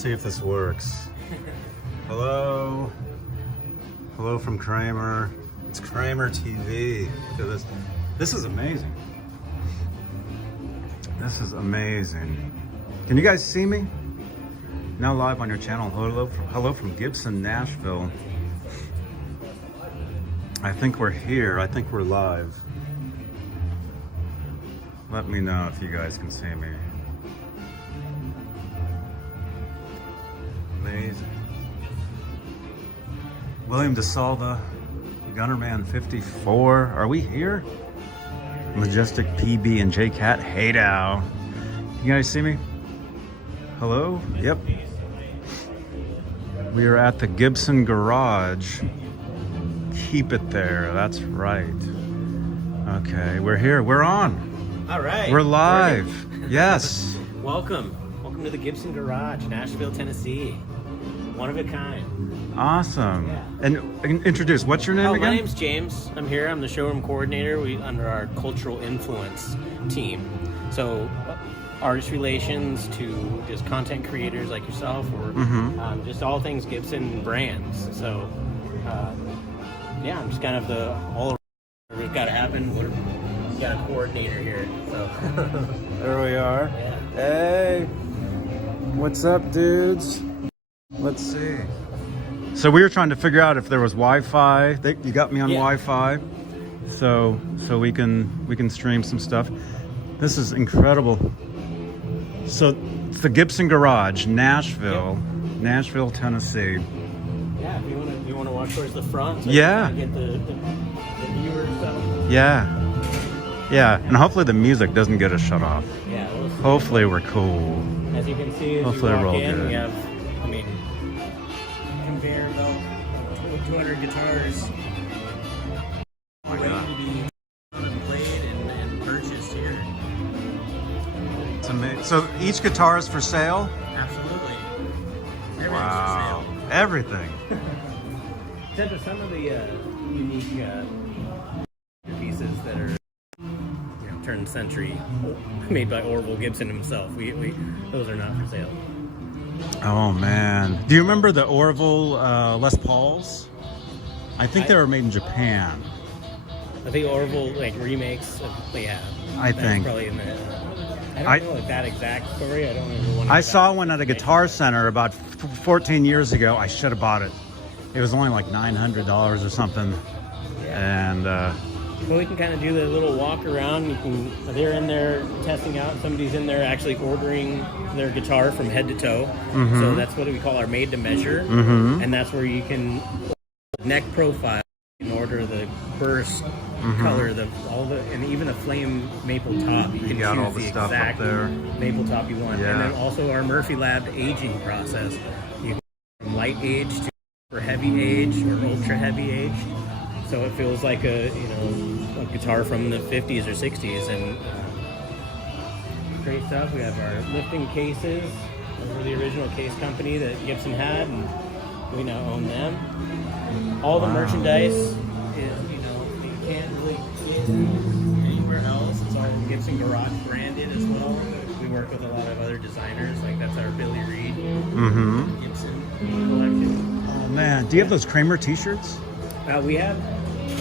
see if this works. Hello. Hello from Kramer. It's Kramer TV. Look at this. This is amazing. This is amazing. Can you guys see me? Now live on your channel. Hello from Gibson, Nashville. I think we're here. I think we're live. Let me know if you guys can see me. Amazing. William DeSalva, Gunnerman 54. Are we here? Majestic PB and J Cat. Hey now. You guys see me? Hello? Yep. We are at the Gibson Garage. Keep it there. That's right. Okay, we're here. We're on. All right. We're live. Yes. Welcome to the Gibson Garage, Nashville, Tennessee. One of a kind. Awesome. Yeah. And introduce, what's your name again? My name's James. I'm here. I'm the showroom coordinator. We under our cultural influence team. So artist relations to just content creators like yourself, or just all things Gibson brands. So yeah, I'm just kind of the all around. We've got to happen. We've got a coordinator here. So there we are. Yeah. Hey. What's up, dudes? Let's see. So we were trying to figure out if there was Wi-Fi. You got me on Wi-Fi, so we can stream some stuff. This is incredible. So it's the Gibson Garage, Nashville, Nashville, Tennessee. Yeah, if you want to walk towards the front. So Yeah. Get the viewer stuff. Yeah, and hopefully the music doesn't get us shut off. Yeah. Hopefully we're cool. As you can see, as Hopefully you walk we're all in, good. we have, conveyor belt, 200 guitars. Oh my Ready God. to be played and purchased here. It's amazing. So each guitar is for sale? Absolutely. Everything's Wow. for sale. Everything. Except for some of the unique pieces that are turn century, made by Orville Gibson himself. We those are not for sale. Oh man. Do you remember the Orville Les Pauls? I think they were made in Japan. I think Orville remakes. I think. Probably in the. I don't know that exact story. I don't remember one. I saw one at a Guitar Center about 14 years ago. I should have bought it. It was only like $900 or something. Yeah. And well, we can kind of do the little walk around. They're in there testing out. Somebody's in there actually ordering their guitar from head to toe. So that's what we call our made to measure. And that's where you can neck profile and order the burst color, and even a flame maple top. You can got choose all the the stuff up exact there. maple top you want. Yeah. And then also our Murphy Lab aging process. You can go from light age to for heavy age or ultra heavy age. So it feels like a guitar from the 50s or 60s, and great stuff. We have our lifting cases. We're the original case company that Gibson had, and we now own them. All the merchandise is, you can't really get anywhere else. It's all Gibson Garage branded as well. We work with a lot of other designers, like that's our Billy Reed Gibson collection. oh man, do you have those Kramer t-shirts? We have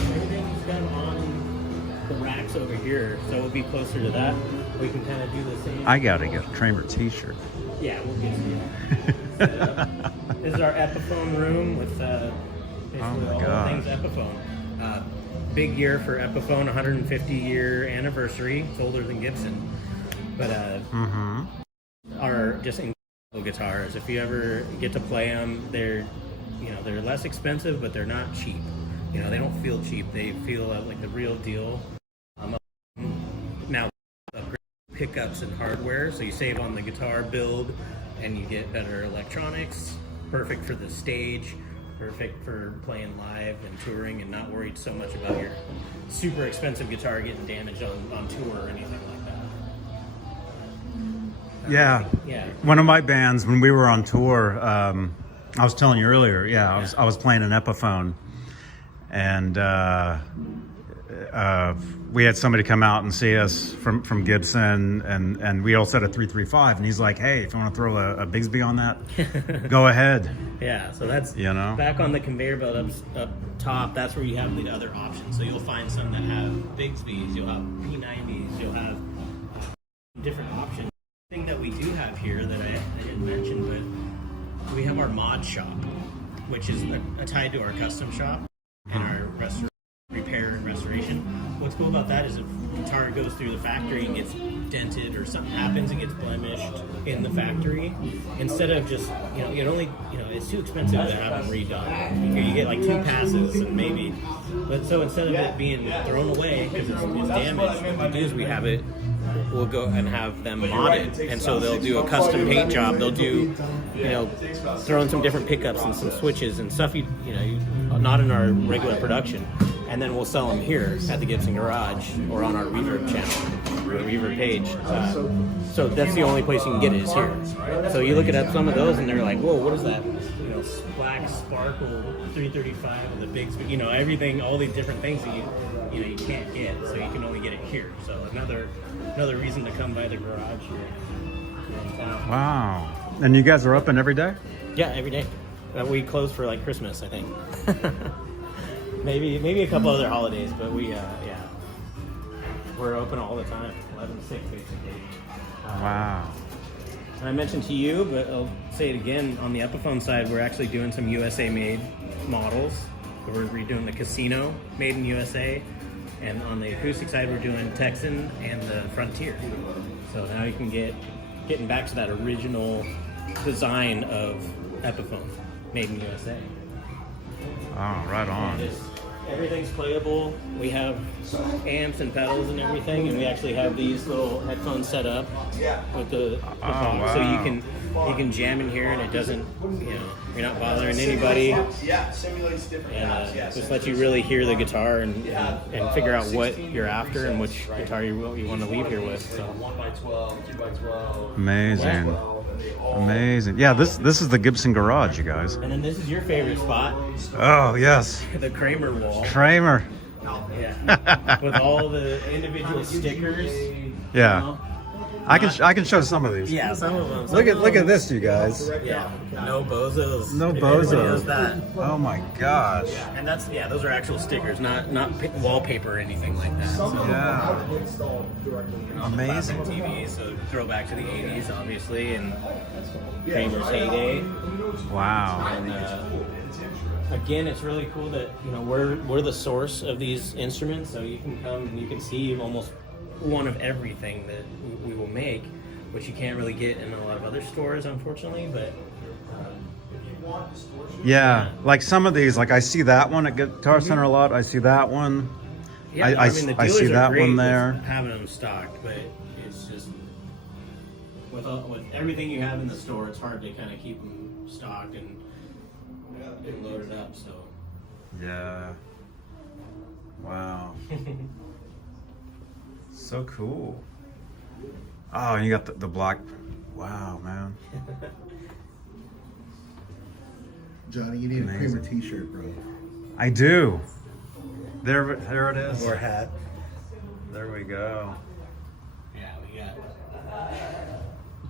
everything's kind of on the racks over here, so we'll be closer to that. We can kind of do the same. I gotta get a Kramer t-shirt. Yeah, we'll get to that. This is our Epiphone room with basically all things Epiphone. Big year for Epiphone, 150-year anniversary. It's older than Gibson, but are just incredible guitars. If you ever get to play them, they're less expensive, but they're not cheap. They don't feel cheap. They feel like the real deal. Now, upgrade pickups and hardware, so you save on the guitar build, and you get better electronics. Perfect for the stage. Perfect for playing live and touring, and not worried so much about your super expensive guitar getting damaged on tour or anything like that. Yeah. One of my bands, when we were on tour, I was telling you earlier, I was playing an Epiphone, and we had somebody come out and see us from Gibson, and we all set a 335, and he's like, hey, if you want to throw a Bigsby on that, go ahead. Yeah, so that's, back on the conveyor belt up top, that's where you have the other options. So you'll find some that have Bigsby's, you'll have P90s, you'll have different options. The thing that we do have here that I didn't mention, but we have our mod shop, which is tied to our custom shop and our repair and restoration. What's cool about that is if a guitar goes through the factory and gets dented or something happens and gets blemished in the factory, instead of just, it's too expensive to have them redone. You get like 2 passes and maybe, but so instead of it being thrown away because it's damaged, what we do is we'll go and have them modded, and so they'll do a custom paint job. They'll do, throw in some different pickups and some switches and stuff not in our regular production, and then we'll sell them here at the Gibson Garage or on our Reverb channel, or Reverb page. So that's the only place you can get it is here. So you look at some of those and they're like, whoa, what is that? Black Sparkle 335 with the big, everything, all these different things that you can't get, so you can only get it here. So another reason to come by the garage here in town. Wow. And you guys are open every day? Yeah, every day. We close for like Christmas, I think. maybe a couple other holidays, but we're open all the time, 11 to 6 basically. Wow. And I mentioned to you, but I'll say it again, on the Epiphone side, we're actually doing some USA-made models. We're redoing the Casino, made in USA. And on the acoustic side, we're doing Texan and the Frontier. So now you can getting back to that original design of Epiphone, made in USA. Oh, right on. Everything's playable. We have amps and pedals and everything, and we actually have these little headphones set up with the box, wow. so you can jam in here, and it doesn't, you're not bothering anybody. And just let you really hear the guitar and figure out what you're after and which guitar you want to leave here with. So 1x12, 2x12. Amazing. Amazing. Yeah, this is the Gibson Garage, you guys. And then this is your favorite spot. Oh, yes. The Kramer wall. Kramer. Yeah. With all the individual stickers. Yeah. I can show some of these. Yeah, some of them. Look at this, you guys. Yeah. No bozos. No If everybody bozos. knows that. Oh my gosh. And those are actual stickers, not wallpaper or anything like that. So, Yeah. Amazing. Classic TVs, so throwback to the 80s, obviously, and Kramer's heyday. Wow. And again, it's really cool that we're the source of these instruments, so you can come and you can see almost one of everything that we will make, which you can't really get in a lot of other stores, unfortunately. But yeah, like some of these, like I see that one at Guitar Center a lot. I see that one. yeah, I the I dealers see are that great one with there. having them stocked, but it's just with everything you have in the store, it's hard to kind of keep them stocked and loaded up. So Yeah. Wow. So cool. Oh, and you got the black. Wow, man. Johnny, you need Amazing. a Kramer t-shirt, bro. I do. There it is. Or hat. There we go. yeah, we got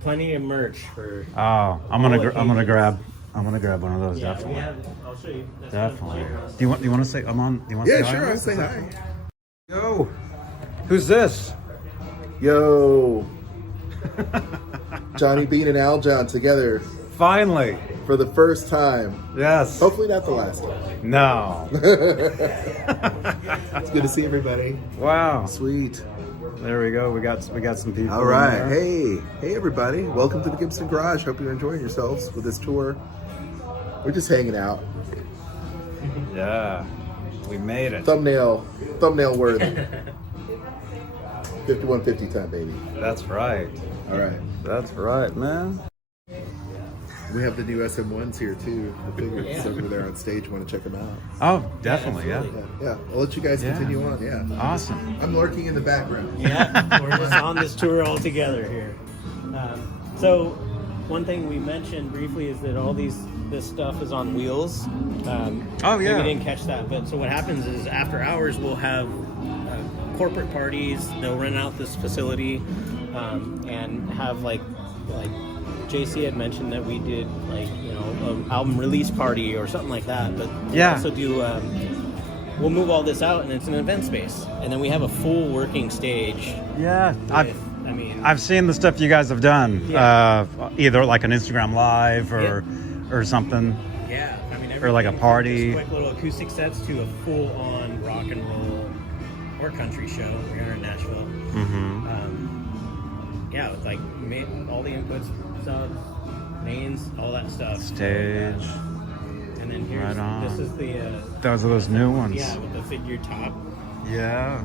plenty of merch for. Oh, I'm gonna grab one of those, Yeah, definitely. we have. I'll show you. That's Definitely. what- Do you want to say I'm on? Do you want to Yeah, say sure. hi? I'll say hi. Yo, who's this? Yo. Johnny Beane and Al John together Finally. for the first time. Yes. Hopefully not the last time. No. It's good to see everybody. Wow. Sweet. There we go. We got some people. All in right. there. Hey everybody. Welcome to the Gibson Garage. Hope you're enjoying yourselves with this tour. We're just hanging out. Yeah. We made it. Thumbnail worthy. 5150 time, baby. That's right. All right. That's right, man. We have the new SM1s here too. The figures over there on stage. Want to check them out? Oh, definitely. Yeah. Yeah. I'll let you guys Yeah. continue on. Yeah. Awesome. I'm lurking in the background. Yeah, we're just on this tour all together here. So, one thing we mentioned briefly is that this stuff is on wheels. Oh, yeah. Maybe you didn't catch that, but so what happens is after hours we'll have corporate parties. They'll rent out this facility and have like JC had mentioned that we did like, you know, an album release party or something like that. But we also do. We'll move all this out, and it's an event space, and then we have a full working stage. Yeah, with, I've seen the stuff you guys have done, either like an Instagram Live or something. Yeah, I mean, or like a party. Quick little acoustic sets to a full-on rock and roll or country show. We are in Nashville. Yeah, with like all the inputs, subs, mains, all that stuff. Stage. And then here's this is the. Those are those new ones. Yeah, with the figured top. Yeah.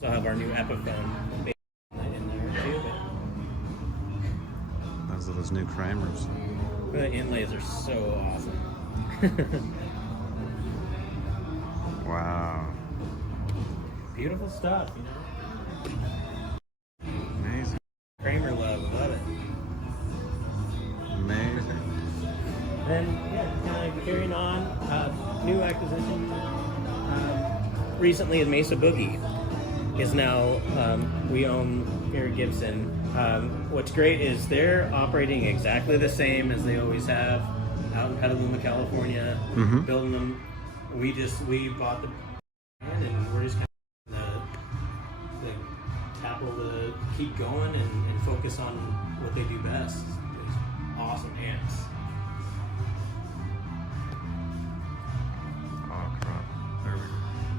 So I'll have our new Epiphone in there too. But Those are those new Kramers. the inlays are so awesome. Wow. Beautiful stuff, you know. Amazing. Kramer love it. Amazing. Then, kind of carrying on, new acquisition recently is Mesa Boogie is now, we own here at Gibson. What's great is they're operating exactly the same as they always have out in Petaluma, California, building them. We bought the brand and we're just kind of the tackle to keep going and focus on what they do best. It's awesome amps.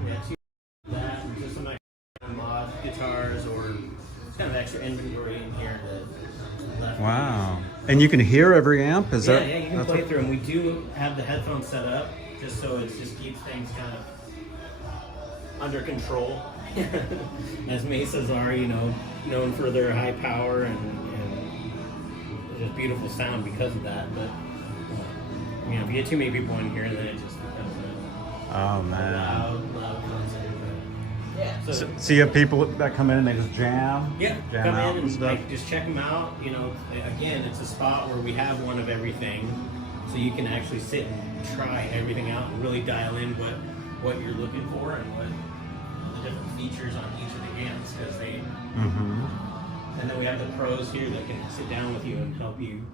Yeah, that and just some extra mod guitars or kind of extra inventory in here that left. Wow. And you can hear every amp? Is that? Yeah, you can play through them. We do have the headphones set up just so it just keeps things kind of under control. As Mesas are, you know, known for their high power and just beautiful sound because of that. But you know, if you get too many people in here, then it just becomes Oh man. loud concert. Yeah. So you have people that come in and they just jam? Yeah, Jam come out in and stuff? like just check them out. You know, again, it's a spot where we have one of everything, so you can actually sit and try everything out and really dial in what you're looking for and what the different features on each of the amps because they. And then we have the pros here that can sit down with you and help you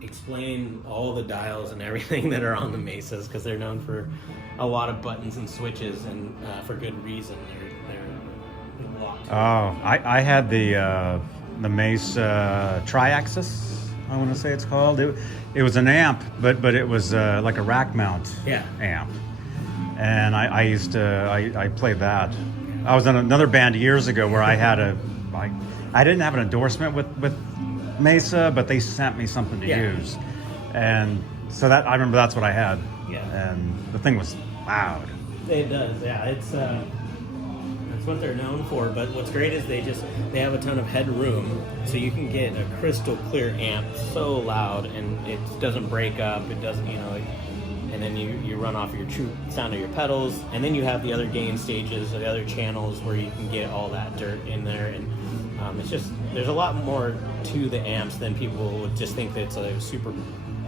explain all the dials and everything that are on the Mesas because they're known for a lot of buttons and switches and for good reason. They're locked. Oh, I had the Mesa Tri-Axis, I want to say it's called. It was an amp, but it was like a rack mount amp. And I played that. I was in another band years ago where I had I didn't have an endorsement with Mesa, but they sent me something to use. And so that I remember that's what I had. Yeah. And the thing was loud. It does, yeah. It's that's what they're known for. But what's great is they have a ton of headroom, so you can get a crystal clear amp, so loud, and it doesn't break up. It doesn't, you know. And then you run off your true sound of your pedals, and then you have the other gain stages, or the other channels where you can get all that dirt in there. And it's just there's a lot more to the amps than people would just think that it's a super.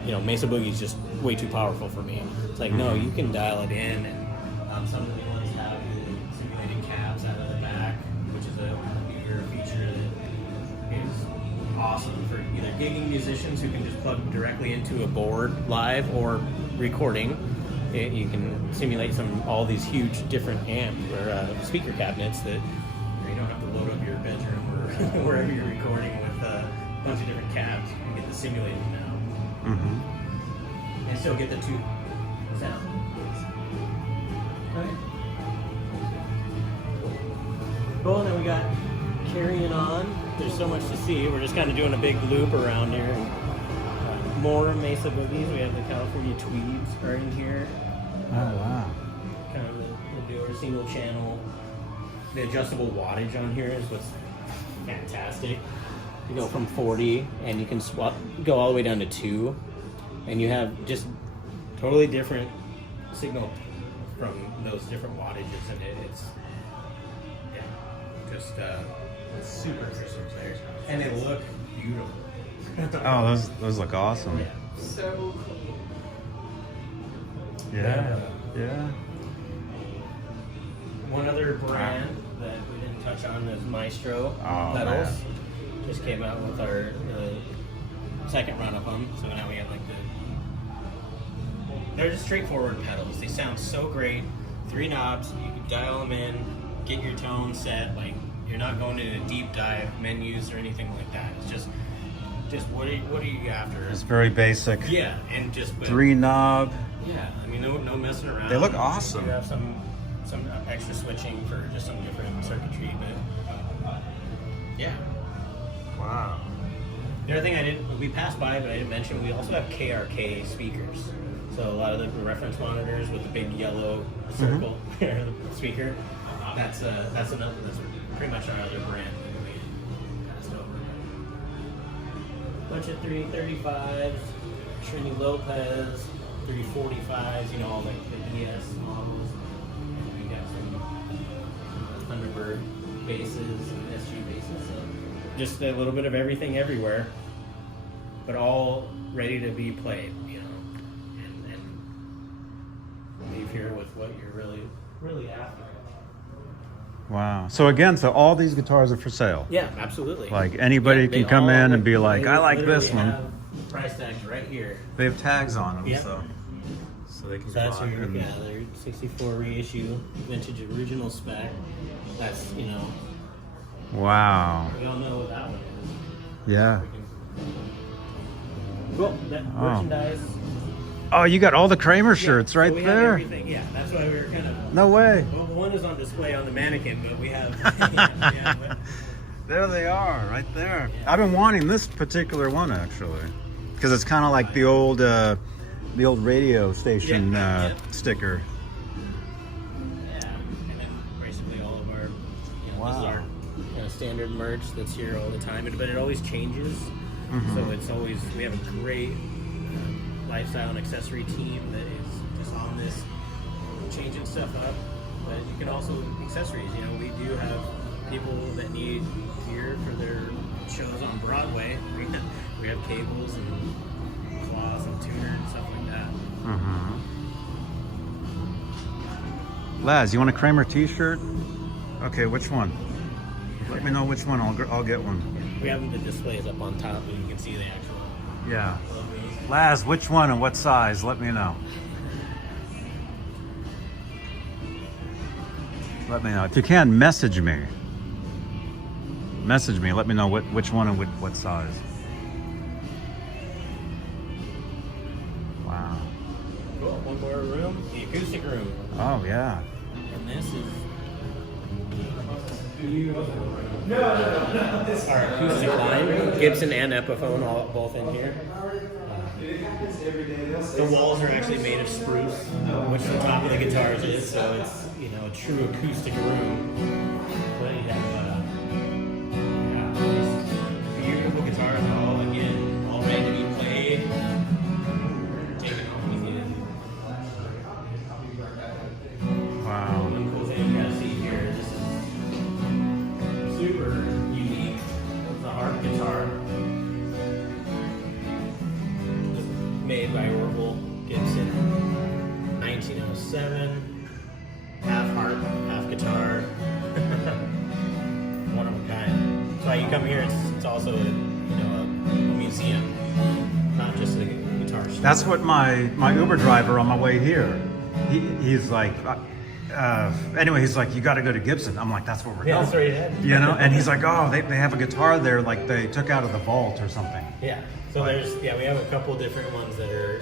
You know, Mesa Boogie is just way too powerful for me. It's like, no, you can dial it in, and some of the ones have the simulated cabs out of the back, which is a newer feature that is awesome for either gigging musicians who can just plug directly into a board live or recording. You can simulate all these huge different amp or speaker cabinets that you don't have to load up your bedroom or wherever you're recording with a bunch of different cabs. You can get the simulated now. And still get the two sound. Okay. Cool, and then we got carrying on. There's so much to see. We're just kind of doing a big loop around here. More Mesa Boogies. We have the California Tweeds are in here. Oh wow. Kind of the newer single channel. The adjustable wattage on here is what's fantastic. You go from 40 and you can go all the way down to 2, and you have just totally different signal from those different wattages, and it's just super crisp there, and they look beautiful. Oh, those look awesome. Yeah. So Yeah. Yeah. one other brand that touch on is Maestro pedals. Man. Just came out with our second run of them, so now we have like they're just straightforward pedals. They sound so great. 3 knobs, you can dial them in, get your tone set. Like you're not going into deep dive menus or anything like that. It's just what are you after? It's very basic. Yeah, and just 3 knob. Yeah, I mean no messing around. They look awesome. You have some extra switching for just some different circuitry, but yeah. Wow. The other thing we passed by, but I didn't mention, we also have KRK speakers. So a lot of the reference monitors with the big yellow circle speaker. That's pretty much our other brand that we passed over. Bunch of 335s, Trini Lopez, 345s, you know, all like the ES models. And we got some Thunderbird bases and SG bases. So just a little bit of everything everywhere, but all ready to be played, you know, and leave here with what you're really after. Wow. So again, all these guitars are for sale. Yeah, absolutely. Like anybody can come in and be like, I like this one. Have price tags right here. They have tags on them, Yeah. so they can So that's buy your them. their 64 reissue, vintage original spec. That's, you know, Wow. we all know what that one is. Yeah. Cool. That merchandise. Oh, you got all the Kramer shirts So right we have there. everything. Yeah, that's why we were kind of. No way. Well, one is on display on the mannequin, but we have. but, There they are, right there. Yeah. I've been wanting this particular one actually, because it's kind of like the old radio station sticker. yeah, and then basically all of our, this is Wow. our standard merch that's here all the time, but it always changes. Mhm. So it's always, we have a great lifestyle and accessory team that is just on this, changing stuff up. But you can also accessories. You know, we do have people that need gear for their shows on Broadway. We have cables and claws and tuner and stuff like that. Mm-hmm. Laz, you want a Kramer T-shirt? Okay, which one? Let me know which one. I'll get one. We have the displays up on top, and you can see the actual Yeah. logos. Laz, which one and what size? Let me know. Let me know. If you can, message me. Message me. Let me know which one and what size. Wow. Cool. One more room, the acoustic room, Oh, yeah. and this is our acoustic line. Gibson and Epiphone, both in here. The walls are actually made of spruce, which the top of the guitars is, so it's a true acoustic room. But you have these beautiful guitars, all ready to be played. Take it home with you. Wow. One cool thing you gotta see here. This is super unique. It's a harp guitar. Made by Orville Gibson, 1907. Half harp, half guitar. One of a kind. So you come here, it's also a museum, not just a guitar store. That's what my Uber driver on my way here, he's like, anyway, he's like, you got to go to Gibson. I'm like, that's where we're going. That's where you head. And he's like, oh, they have a guitar there, like they took out of the vault or something. Yeah. So we have a couple different ones that are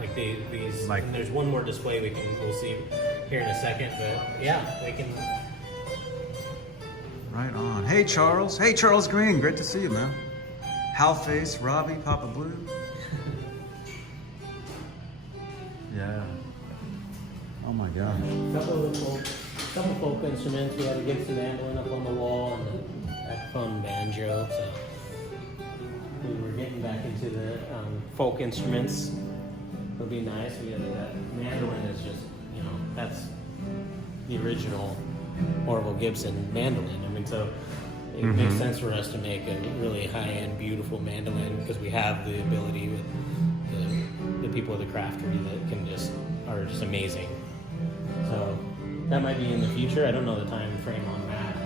like these. Like- and there's one more display we'll see here in a second, but yeah, they can. Right on. Hey, Charles. Hey, Charles Green. Great to see you, man. Hal Face, Robbie, Papa Blue. Yeah. Oh my God. Couple folk instruments. We have a Gibson mandolin up on the wall and that fun banjo. So we were getting back into the folk instruments. Would be nice. We have that mandolin is just that's the original Orville Gibson mandolin. I mean, so it makes sense for us to make a really high-end, beautiful mandolin because we have the ability with the people of the craftery that are just amazing. So that might be in the future. I don't know the time frame on that.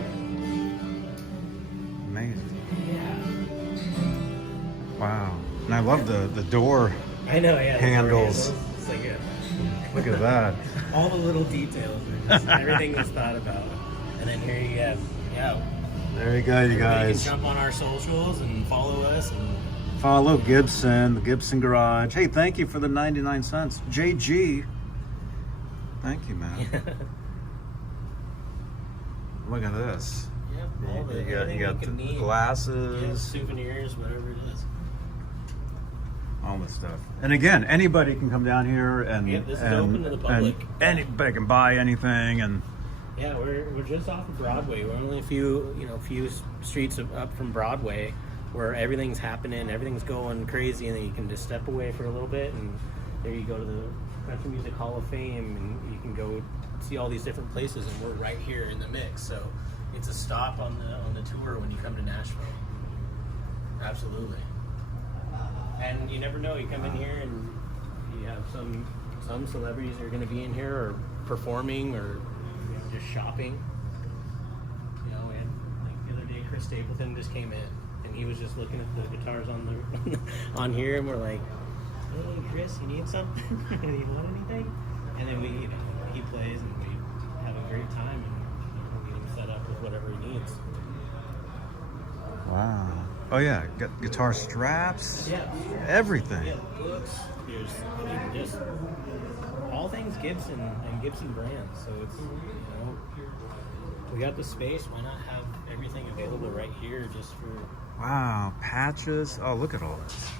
And I love the door I know, yeah. handles. It's like Look at that. all the little details. Everything was thought about. And then here you have, There you go, you you guys. can jump on our socials and follow us. And Follow Gibson, the Gibson Garage. Hey, thank you for the 99 cents. JG. Thank you, man. Look at this. You got the glasses. Souvenirs, whatever it is. All this stuff. And again, anybody can come down here and This is open to the public. And anybody can buy anything. And Yeah, we're just off of Broadway. We're only a few streets up from Broadway, where everything's happening, everything's going crazy, and then you can just step away for a little bit, and there you go to the Country Music Hall of Fame, and you can go see all these different places, and we're right here in the mix. So it's a stop on the tour when you come to Nashville. Absolutely. And you never know. You come in here and you have some celebrities that are going to be in here or performing or just shopping. You know, and like the other day, Chris Stapleton just came in and he was just looking at the guitars on here, and we're like, "Hey, Chris, you need something? You want anything?" And then he plays and we have a great time, and we get him set up with whatever he needs. wow. Oh yeah, got guitar straps. Yeah. Everything. Yeah, books. There's just all things Gibson and Gibson brands. So it's, we got the space. Why not have everything available right here just for... Wow, patches. Oh, look at all this.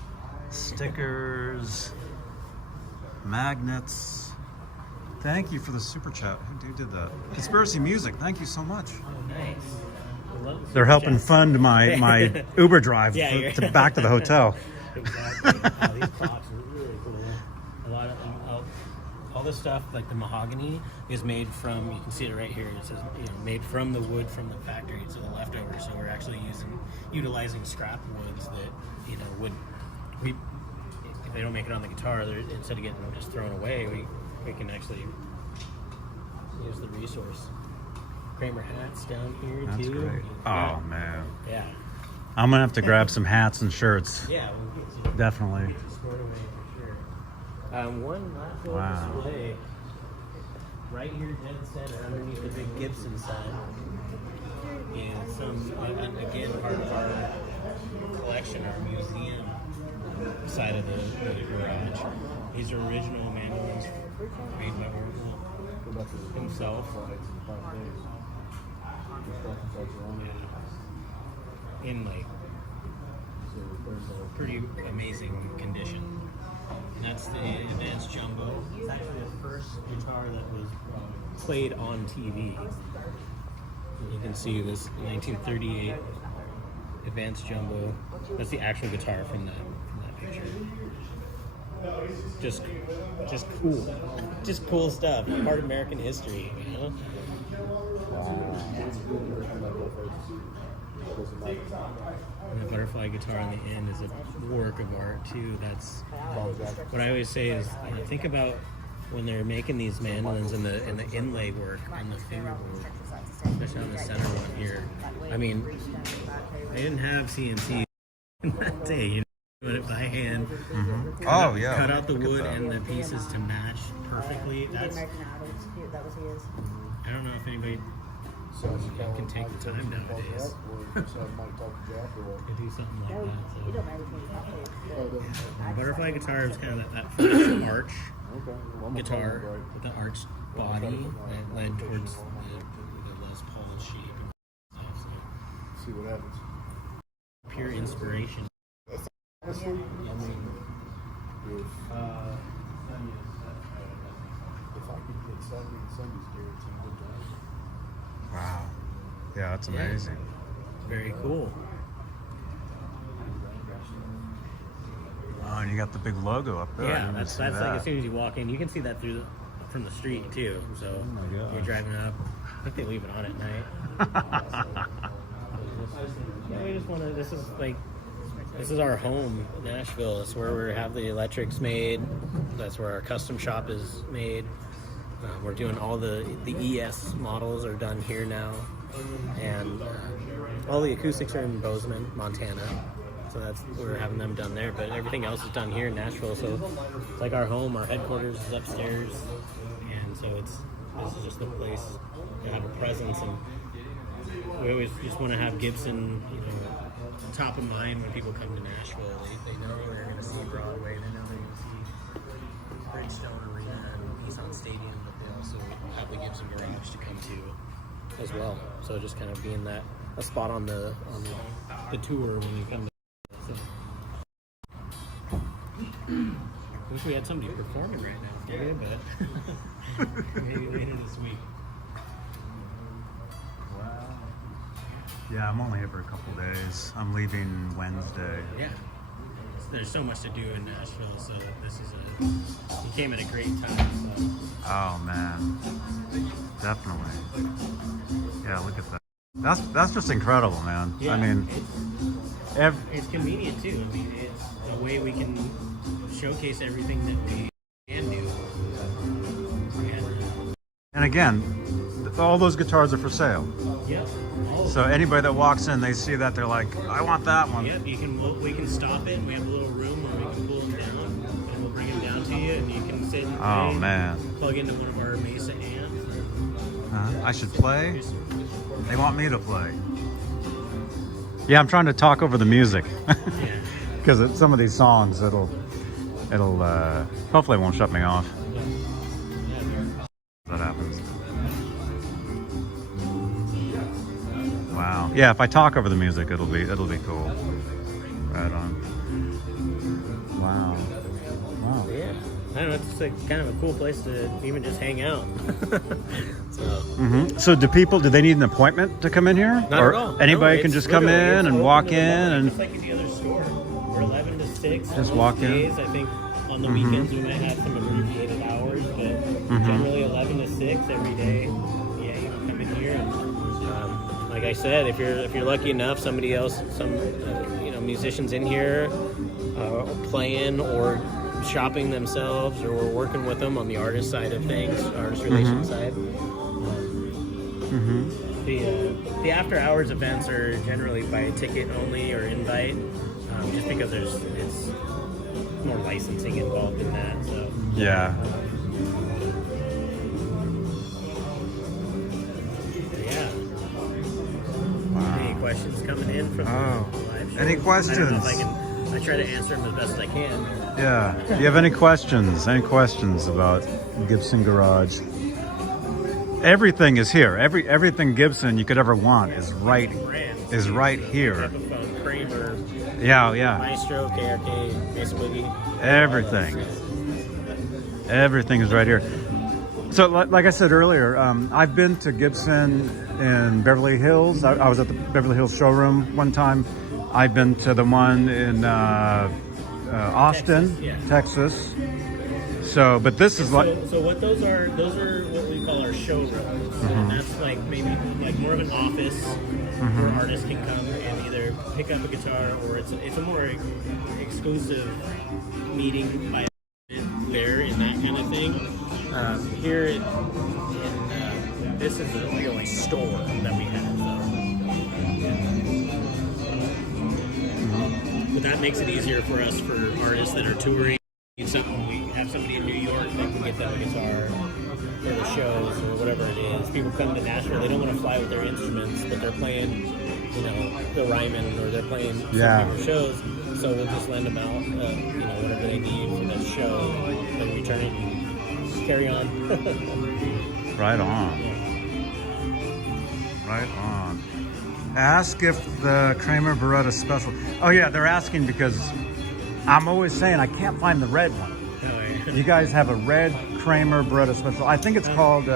Stickers, magnets. Thank you for the super chat. Who did that? Conspiracy Music. Thank you so much. Oh, nice. They're helping fund my Uber drive back to the hotel. Exactly. These clocks are really cool. A lot of all this stuff, like the mahogany, is made from. You can see it right here. It says, made from the wood from the factory, so the leftovers. So we're actually utilizing scrap woods that if they don't make it on the guitar, instead of getting them just thrown away, we can actually use the resource. Kramer hats down here. That's too. great. Oh man. Yeah. I'm gonna have to grab some hats and shirts. Yeah, we'll get you. Definitely. Get you stored away for sure. One last little Wow. display. Right here, dead center, underneath the big Gibson sign, is some, again, part of our collection, our museum side of the garage. These are original manuals made by Orville himself. In like pretty amazing condition. And that's the Advanced Jumbo. It's actually the first guitar that was played on TV. You can see this 1938 Advanced Jumbo. That's the actual guitar from that picture. Just cool. Just cool stuff. Part of American history, you know? And the butterfly guitar on the end is a work of art too. That's what I always say is, think about when they're making these mandolins and the inlay work on the fingerboard, especially on the center one here. I mean, they didn't have CNC in that day, you know, but it by hand. Mm-hmm. Cut out the wood and the pieces to match perfectly. That's, I don't know if anybody can take the time nowadays to do something like that. So. Butterfly guitar is kind of that first arch guitar with the arched body that led towards the Les Paul shape and stuff. So. See what happens. Pure inspiration. Honestly, I mean, if I could get Saturday and Sundays guaranteed, good time. Wow. Yeah, that's amazing. Very cool. Oh, and you got the big logo up there. I Yeah, didn't that's see like that. as soon as you walk in, you can see that from the street too. So my gosh. you're driving up. I think they leave it on at night. Yeah, we just want to. This is our home, Nashville. It's where we have the electrics made. That's where our custom shop is made. We're doing all the ES models are done here now, and all the acoustics are in Bozeman, Montana. So we're having them done there, but everything else is done here in Nashville. So it's like our home, our headquarters is upstairs, and so this is just the place to have a presence. And we always just want to have Gibson, top of mind when people come to Nashville. They know they're going to see Broadway, they know they're going to see Bridgestone Arena and Nissan Stadium, but they also have the Gibson Garage to come to as well. So just kind of being a spot on the tour when you come to. So. I wish we had somebody performing right now for you, but maybe later this week. Wow. Yeah, I'm only here for a couple days. I'm leaving Wednesday. Yeah. There's so much to do in Nashville, so you came at a great time. So. Oh man, definitely. Yeah, look at that. That's just incredible, man. Yeah, I mean, it's convenient too. I mean, it's a way we can showcase everything that we can do. And again, all those guitars are for sale. Yeah. So anybody that walks in, they see that, they're like, I want that one. Yep, we can stop it. We have a little room where we can pull them down, and we'll bring them down to you, and you can sit and play. Oh man. Plug into one of our Mesa amps. I should play? They want me to play. Yeah, I'm trying to talk over the music. Yeah. Because some of these songs, it'll hopefully it won't shut me off. That happens. Wow. Yeah, if I talk over the music, it'll be cool. Right on. Wow. Wow. Yeah. I don't know, it's kind of a cool place to even just hang out. So do they need an appointment to come in here? Not or at all. Anybody No, can just come literally, in and open walk to in the morning, and just like any other store. We're 11 to 6. Just most walk in. days. I think on the weekends we might have some abbreviated hours, but generally 11 to 6 every day. Yeah, you can come in here. And, like I said, if you're lucky enough, somebody else, musicians in here playing or shopping themselves, or we're working with them on the artist side of things, artist relations side. The after hours events are generally by ticket only or invite, just because it's more licensing involved in that. So yeah. Yeah. Wow. Any questions coming in from the live show? Any questions? I don't know if I try to answer them as best as I can. Yeah. Do you have any questions? Any questions about Gibson Garage? Everything is here. Everything Gibson you could ever want is right here. Epiphone, Kramer, Yeah. Maestro, KRK, Mesa Boogie. Everything is right here. So, like I said earlier, I've been to Gibson in Beverly Hills. I was at the Beverly Hills showroom one time. I've been to the one in Austin, Texas. So, but this is like... So what those are what we call our showrooms. And that's like maybe like more of an office where artists can come and either pick up a guitar, or it's a more exclusive meeting by there and that kind of thing. Here in this is really a store that we have. But that makes it easier for us, for artists that are touring. We have somebody in New York that can get them a guitar for the shows or whatever it is. People come to Nashville, they don't want to fly with their instruments, but they're playing, the Ryman, or they're playing some different shows. So we'll just lend them out, whatever they need for the show, then return it and carry on. Right on. Right on. Ask if the Kramer Beretta Special... Oh yeah, they're asking because I'm always saying I can't find the red one. You guys have a red Kramer Beretta Special. I think it's called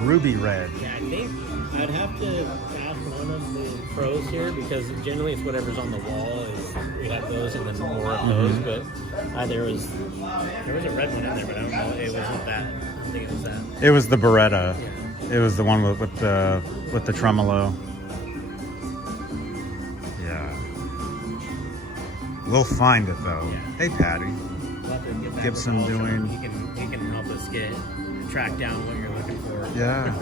Ruby Red. Yeah, I think I'd have to ask one of the pros here, because generally it's whatever's on the wall. We have those and then more of those, but there was a red one in there, but I don't know. It wasn't that. I don't think it was that. It was the Beretta. Yeah. It was the one with the tremolo. Yeah. We'll find it though. Yeah. Hey, Patty. We'll have to get back Gibson with Paul, doing- He can help us track down what you're looking for. Yeah.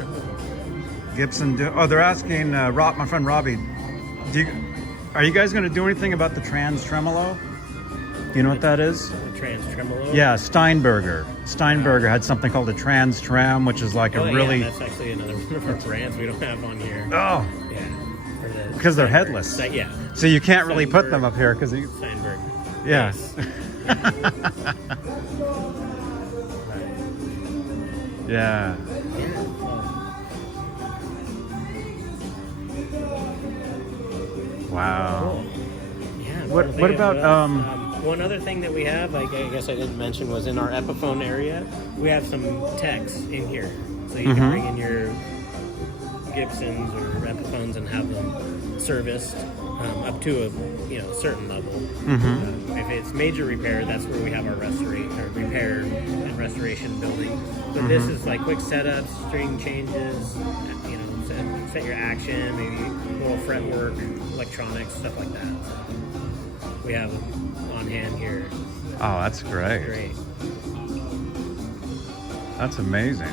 Gibson they're asking, my friend Robbie, Are you guys going to do anything about the trans tremolo? Do you know what that is? The trans tremolo. Yeah, Steinberger had something called a trans trem, which is like a really. Yeah, that's actually another one of our brands we don't have on here. Oh. Yeah. Because they're headless. Yeah. So you can't really put them up here because you. Steinberg. Yeah. Yes. Yeah. Wow. Cool. Yeah. What about one other thing that we have, I guess I didn't mention, was in our Epiphone area, we have some techs in here. So you can bring in your Gibsons or Epiphones and have them serviced up to a certain level. If it's major repair, that's where we have our repair and restoration building. But this is like quick setups, string changes, set your action, maybe little fretwork, electronics, stuff like that. So we have on hand here. Oh, that's great. Great. That's amazing.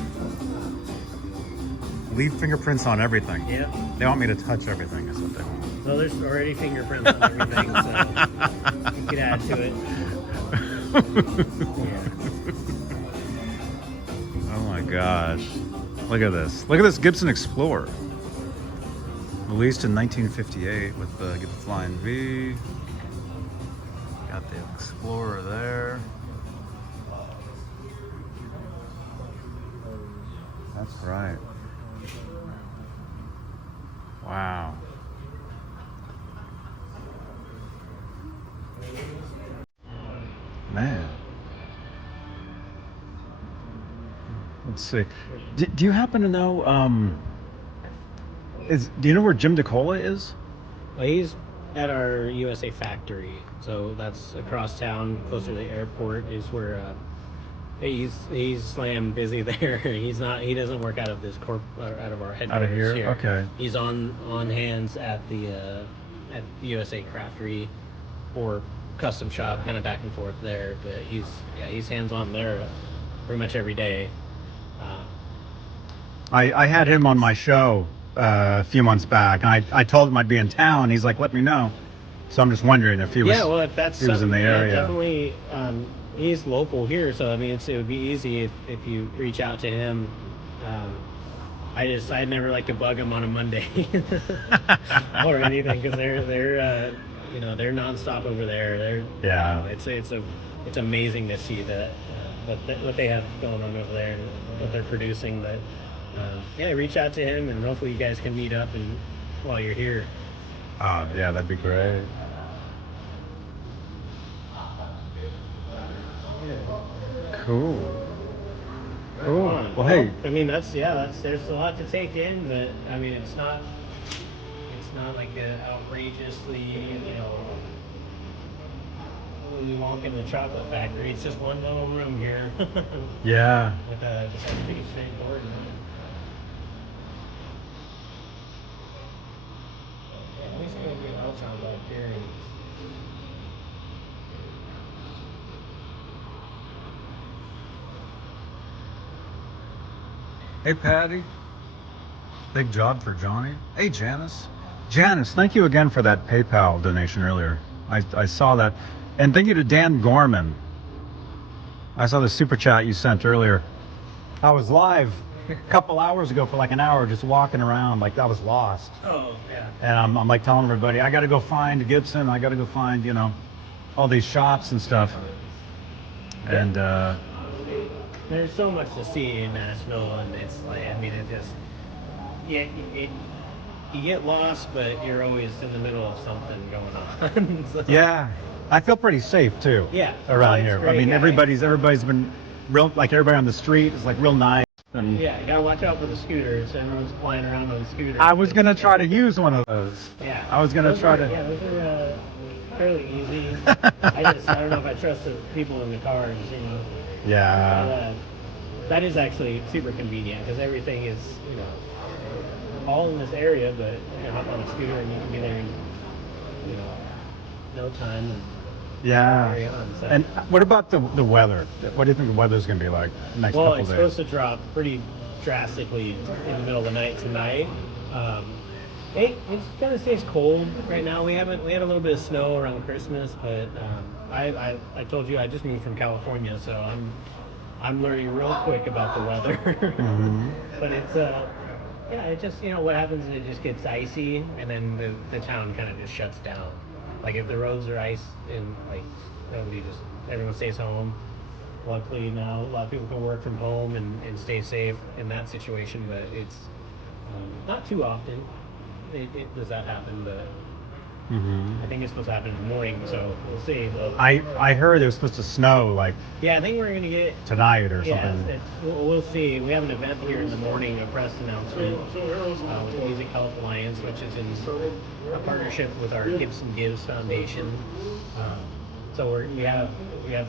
Leave fingerprints on everything. Yep. They want me to touch everything, is what they want. Well, there's already fingerprints on everything, so you could add to it. Yeah. Oh my gosh. Look at this. Look at this Gibson Explorer. Released in 1958 with the Gibson Flying V. Got the Explorer there. That's right. Wow. Man. Let's see. Do you happen to know, do you know where Jim DeCola is? Well, he's at our USA factory, so that's across town, closer to the airport. Is where he's slam busy there. He doesn't work out of this out of our headquarters Out of here? Okay. He's on hands at the USA factory or custom shop, kind of back and forth there. But he's hands on there pretty much every day. I had him on my show a few months back, and I told him I'd be in town. He's like, let me know. So I'm just wondering if he was. Yeah, well, if that's he was in the area. definitely. He's local here, so I mean, it would be easy if you reach out to him. I never like to bug him on a Monday or anything because they're nonstop over there. It's amazing to see that what they have going on over there and what they're producing. But reach out to him and hopefully you guys can meet up and while you're here. Oh yeah, that'd be great. Cool. Well, hey. I mean, there's a lot to take in, but I mean, it's not like outrageously, when you walk in the chocolate factory, it's just one little room here. Yeah. With just pretty straightforward. At least go get Elton back here. Hey, Patty. Big job for Johnny. Hey, Janice. Janice, thank you again for that PayPal donation earlier. I saw that. And thank you to Dan Gorman. I saw the super chat you sent earlier. I was live a couple hours ago for like an hour just walking around like I was lost. Oh, yeah. And I'm like telling everybody, I got to go find a Gibson. I got to go find, all these shops and stuff. And there's so much to see in Nashville, and it's like, I mean, it just, you get lost, but you're always in the middle of something going on. So, yeah, I feel pretty safe too. Yeah, around here. great, I mean, yeah. everybody's been real, like everybody on the street is like real nice. And yeah, you gotta watch out for the scooters. Everyone's flying around on scooters. I was gonna try to use one of those. Yeah, I was gonna try to. Yeah, those are fairly easy. I don't know if I trust the people in the cars. Yeah. But, that is actually super convenient because everything is, all in this area, but you hop on a scooter and you can be there in, no time. And Yeah. carry on, so. And what about the weather? What do you think the weather's gonna be like the next Well, couple it's days? supposed to drop pretty drastically in the middle of the night tonight. It kind of stays cold right now. We had a little bit of snow around Christmas, but I told you I just moved from California, so I'm learning real quick about the weather. Mm-hmm. But it's yeah, it just, what happens is it just gets icy, and then the town kind of just shuts down. Like if the roads are ice and like everyone stays home. Luckily now a lot of people can work from home and stay safe in that situation, but it's not too often. Does that happen, but Mm-hmm. I think it's supposed to happen in the morning, so we'll see. But, I heard it was supposed to snow like yeah, I think we're gonna get tonight or yeah. something. We'll see. We have an event here in the morning, a press announcement with the Music Health Alliance, which is in a partnership with our Gibson Gives Foundation. So we have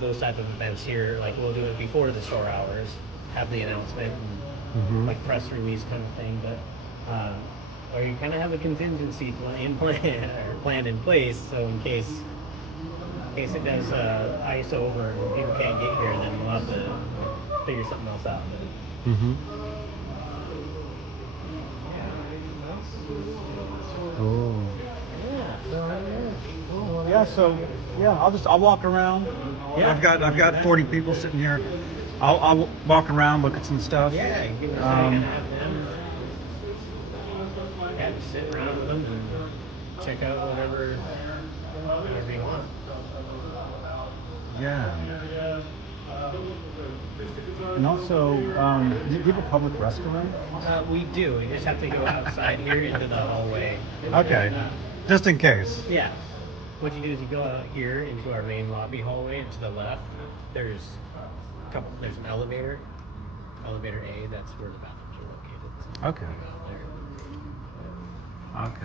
those type of events here. Like we'll do it before the store hours, have the announcement, and Mm-hmm. like press release kind of thing. But or you kind of have a contingency plan in place, so in case it does ice over and people can't get here, then we'll have to figure something else out. Mm-hmm. Oh. Yeah, so I'll walk around. Yeah. I've got 40 people sitting here. I'll walk around, look at some stuff. Yeah, you can just have them. Yeah, just sit around with them and check out whatever you want. Yeah. And also, do you have a public restroom? We do. We just have to go outside here into the hallway. Okay. Just in case. Yeah. What you do is you go out here into our main lobby hallway, and to the left, there's an elevator. Elevator A, that's where the bathrooms are located. So Okay. go out there.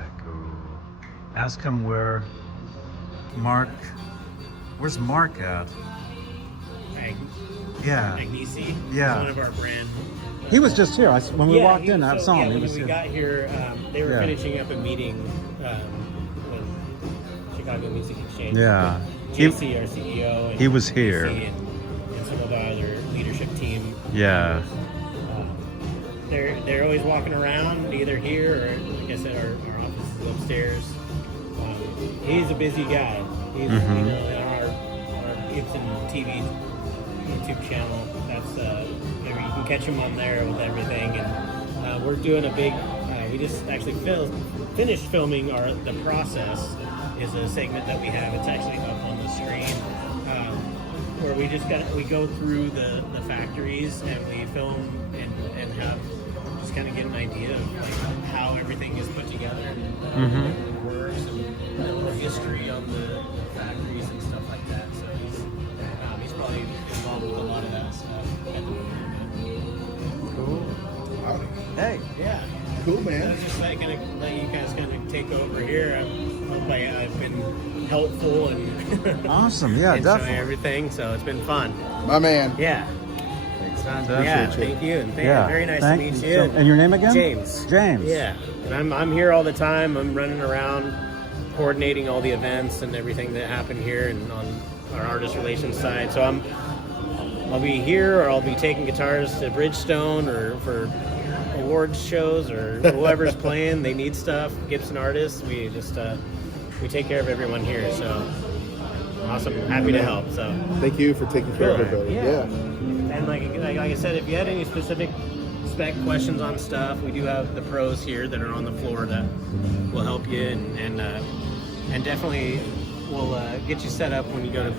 Okay, cool. Ask him where's Mark at? Yeah. Magnesi. Yeah. One of our brand. He was just here. When we walked in, I saw him. Yeah, He when was we here. got here, they were finishing up a meeting with Chicago Music Exchange. Yeah. JC, our CEO. And he was here. JC and some of our other leadership team. Yeah. They're always walking around, either here or, like I said, our office is upstairs. He's a busy guy. He's in our Gibson TV YouTube channel. That's you can catch him on there with everything. And we're doing a big. We just actually finished filming the process. Is a segment that we have. It's actually up on the screen. Where we go through the factories and we film and have just kind of get an idea of like how everything is put together and works and the history of the factories and stuff like that. So he's probably involved with a lot of that stuff at the moment. Cool. Howdy. Hey. Yeah. Cool, man. I was just like gonna let you guys kind of take over here. I hope I've been helpful and Awesome. Yeah, and definitely. showing everything. So it's been fun. My man. Yeah. Definitely. Yeah, thank you. And very nice to meet you. And your name again? James. James. Yeah, and I'm here all the time. I'm running around, coordinating all the events and everything that happen here, and on our artist relations side. So I'll be here, or I'll be taking guitars to Bridgestone, or for awards shows, or whoever's playing. They need stuff. Gibson artists. We just we take care of everyone here. So awesome. Happy to help. So Thank you for taking care of everybody. yeah. And like I said, if you had any specific spec questions on stuff, we do have the pros here that are on the floor that will help you, and definitely we'll get you set up when you go to.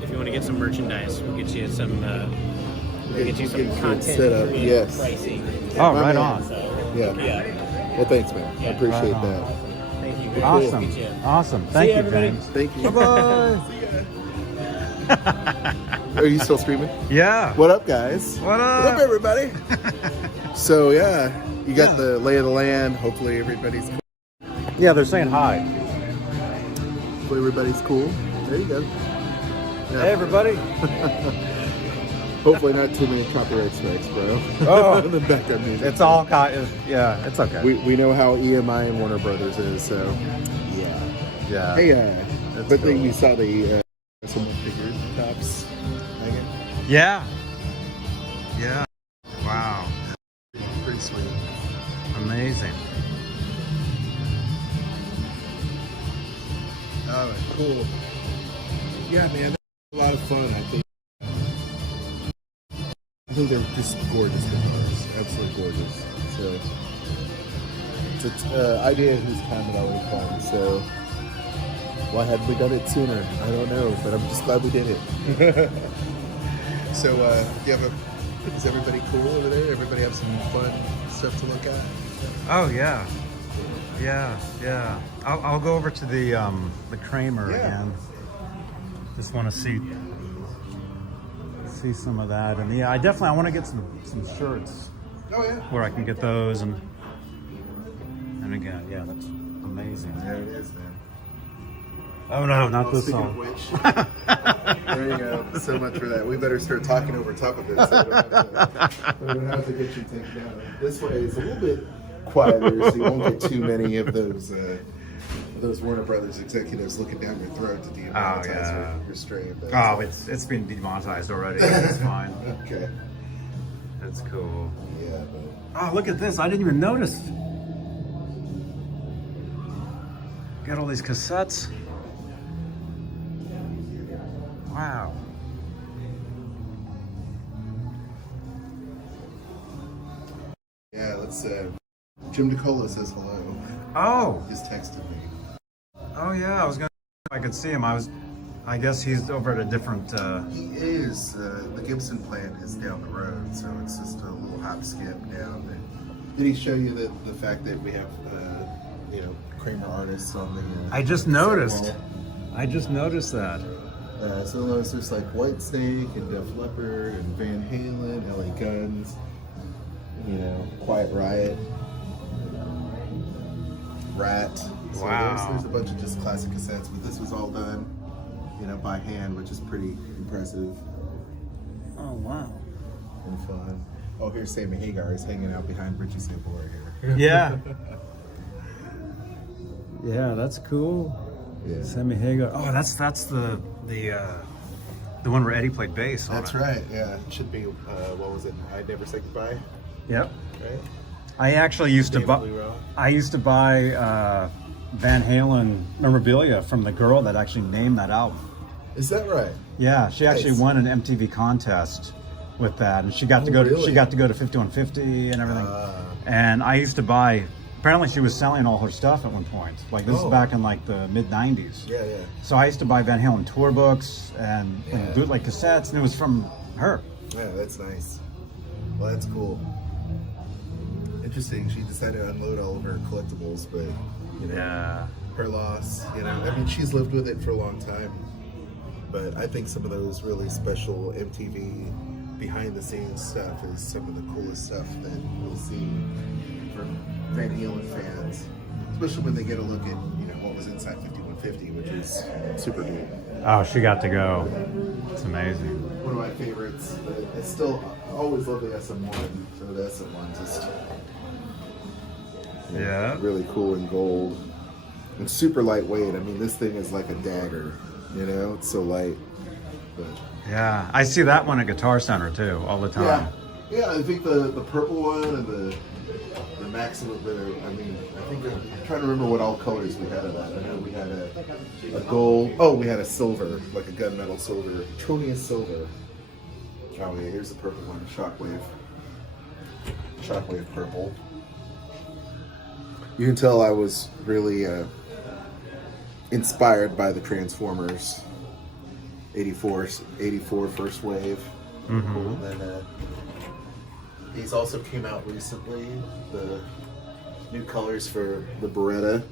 If you want to get some merchandise, we'll get you some. We'll get you some content set up. Yes. pricing. Oh, My right man. on. So, Yeah. yeah. Well, thanks, man. I Yeah. appreciate Right on. that. Thank you. Very Awesome. Cool. Meet you. Awesome. See Thank you, you, everybody. James. Thank you. Bye-bye. Are you still streaming? Yeah. What up, guys? What What up? up, everybody? So, yeah, you got Yeah. the lay of the land. Hopefully, everybody's cool. Yeah, they're saying hi. Hopefully, everybody's cool. There you go. Yeah. Hey, everybody. Hopefully, not too many copyright strikes, bro. Oh. The background music. It's all yeah, it's okay. We know how EMI and Warner Brothers is, so yeah. yeah. Hey, That's but then cool. you saw the some figures tops. Megan? Yeah. Yeah. Wow. Pretty sweet. Amazing. Yeah, man, a lot of fun. I think they're just gorgeous guitars, absolutely gorgeous. So it's an idea whose time it already come. So why hadn't we done it sooner? I don't know, but I'm just glad we did it. So is everybody cool over there? Everybody have some fun stuff to look at? Oh yeah, yeah. I'll go over to the Kramer again. Just want to see some of that, and yeah, I want to get some shirts. Oh yeah. Where I can get those, and again, yeah, that's amazing. There it is, man. Oh no, not this Speaking song. of which, there you go. So much for that. We better start talking over top of it, so we don't have to get you taken down. This way is a little bit quieter, so you won't get too many of those Warner Brothers executives looking down your throat to demonetize your stream. Oh, it's been demonetized already. It's fine. Okay. That's cool. Yeah. Oh, look at this! I didn't even notice. Got all these cassettes. Wow. Yeah, let's Jim DeCola says hello. Oh. Just texted me. Oh yeah, I was gonna if I could see him. I guess he's over at a different He is. The Gibson plant is down the road, so it's just a little hop skip down. Did he show you the fact that we have Kramer artists on the I just noticed. I just noticed that. So there's just like Whitesnake and Def Leppard and Van Halen, LA Guns, Quiet Riot, Rat. So Wow. there's a bunch of just classic cassettes, but this was all done, by hand, which is pretty impressive Oh wow. and fun. Oh, here's Sammy Hagar. He's hanging out behind Richie Sample right here. Yeah. Yeah, that's cool. Yeah. Sammy Hagar. Oh, that's the one where Eddie played bass on That's it. right. Yeah, it should be. What was it? I'd Never Say Goodbye. Yep. Right. I actually used to David buy. Lee Roth. I used to buy Van Halen memorabilia from the girl that actually named that album. Is that right? Yeah, she actually Nice. won an MTV contest with that, and she got to go. really? She got to go to 5150 and everything. And I used to buy. Apparently, she was selling all her stuff at one point. Like this is back in like the mid '90s. Yeah, yeah. So I used to buy Van Halen tour books and Yeah. bootleg cassettes, and it was from her. Yeah, that's nice. Well, that's cool. Interesting. She decided to unload all of her collectibles, but Yeah. her loss. I mean, she's lived with it for a long time. But I think some of those really special MTV behind-the-scenes stuff is some of the coolest stuff that we'll see from Van Halen fans, especially when they get a look at what was inside 5150, which is super cool. Oh, she got to go. It's amazing. One of my favorites. But it's still I always love the SM1. So the SM1 just Yeah. really cool in gold and super lightweight. I mean, this thing is like a dagger. It's so light. But Yeah. I see that one at Guitar Center too, all the time. yeah. I think the purple one and the maximum. I think I'm trying to remember what all colors we had of that. I know we had a gold. Oh, we had a silver, like a gunmetal silver, Tronius silver. Oh yeah, here's the purple one, Shockwave purple. You can tell I was really inspired by the Transformers 84 first wave. Mm-hmm. And then these also came out recently, the new colors for the Beretta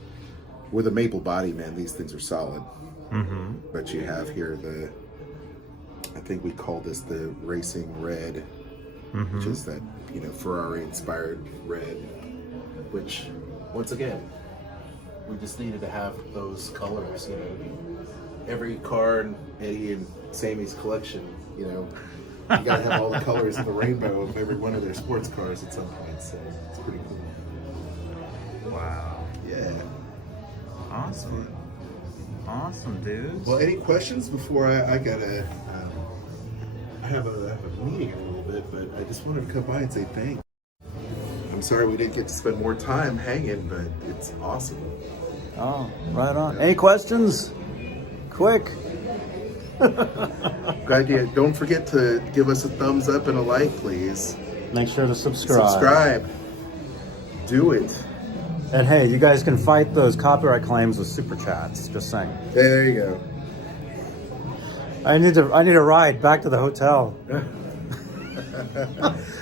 with a maple body, man. These things are solid. Mm-hmm. But you have here I think we call this the Racing Red, which is that, Ferrari inspired red, which once again, we just needed to have those colors, Every car in Eddie and Sammy's collection, you gotta have all the colors of the rainbow of every one of their sports cars at some point, so it's pretty cool. Wow. Yeah. Awesome. Awesome, dude. Well, any questions before I gotta, I have a meeting in a little bit, but I just wanted to come by and say thanks. I'm sorry we didn't get to spend more time hanging, but it's awesome. Oh, right on. Any questions? Quick. Glad you. Don't forget to give us a thumbs up and a like, please. Make sure to subscribe. Subscribe. Do it. And hey, you guys can fight those copyright claims with super chats. Just saying. There you go. I need a ride back to the hotel.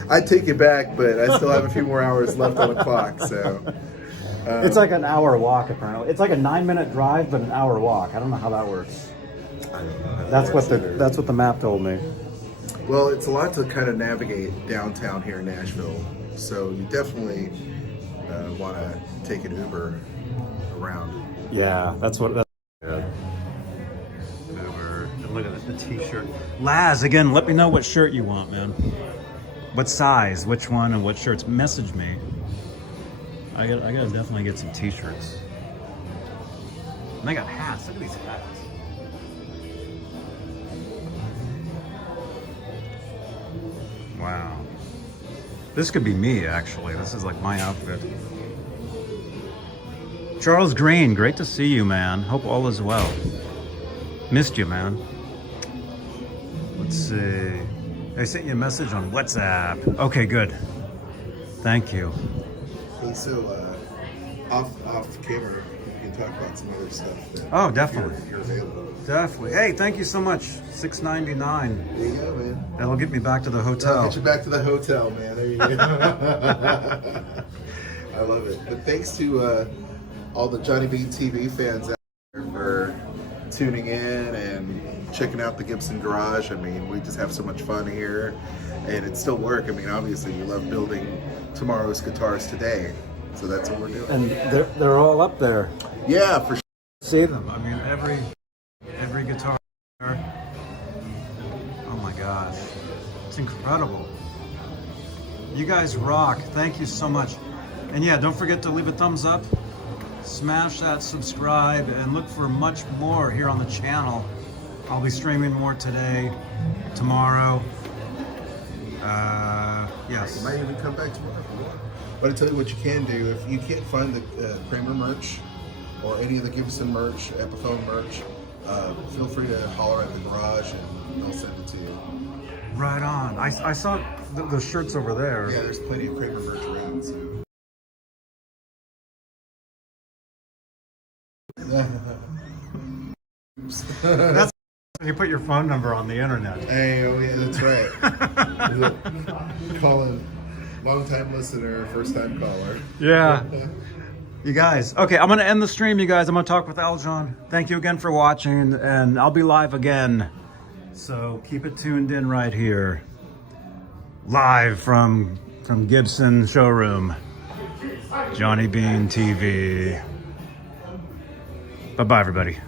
I'd take you back, but I still have a few more hours left on the clock, so. It's like an hour walk, apparently. It's like a 9-minute drive, but an hour walk. I don't know how that works. I don't know how That's works what either. that's what the map told me. Well, it's a lot to kind of navigate downtown here in Nashville, so you definitely want to take an Uber around. Yeah, that's what. Uber. Look at the T-shirt. Laz, again, let me know what shirt you want, man. What size, which one, and what shirts. Message me. I gotta definitely get some T-shirts. And I got hats. Look at these hats. Wow. This could be me, actually. This is like my outfit. Charles Green, great to see you, man. Hope all is well. Missed you, man. Let's see. I sent you a message on WhatsApp. Okay, good. Thank you. Hey, so off camera, we can talk about some other stuff. Oh, definitely. If you're available. Definitely. Hey, thank you so much. $6.99. There you go, man. That'll get me back to the I'll get get you back to the hotel, man. There you go. I love it. But thanks to all the Johnny Beane TV fans out there for tuning in and checking out the Gibson Garage. I mean, we just have so much fun here, and it's still work. I mean, obviously, we love building tomorrow's guitars today, so that's what we're doing. And they're all up there. Yeah, for sure. See them. I mean, every guitar. Oh my gosh, it's incredible. You guys rock. Thank you so much. And yeah, don't forget to leave a thumbs up, smash that subscribe, and look for much more here on the channel. I'll be streaming more today, tomorrow. Yes. You might even come back tomorrow if you want. But I tell you what you can do, if you can't find the Kramer merch or any of the Gibson merch, Epiphone merch, feel free to holler at the garage and I'll send it to you. Right on. I saw the shirts over there. Yeah, there's plenty of Kramer merch around. So. That's when you put your phone number on the internet. Hey, oh yeah, that's right. Calling, long-time listener, first-time caller. Yeah. You guys. Okay, I'm going to end the stream, you guys. I'm going to talk with Aljon. Thank you again for watching, and I'll be live again. So keep it tuned in right here. Live from Gibson showroom. Johnny Beane TV. Bye-bye, everybody.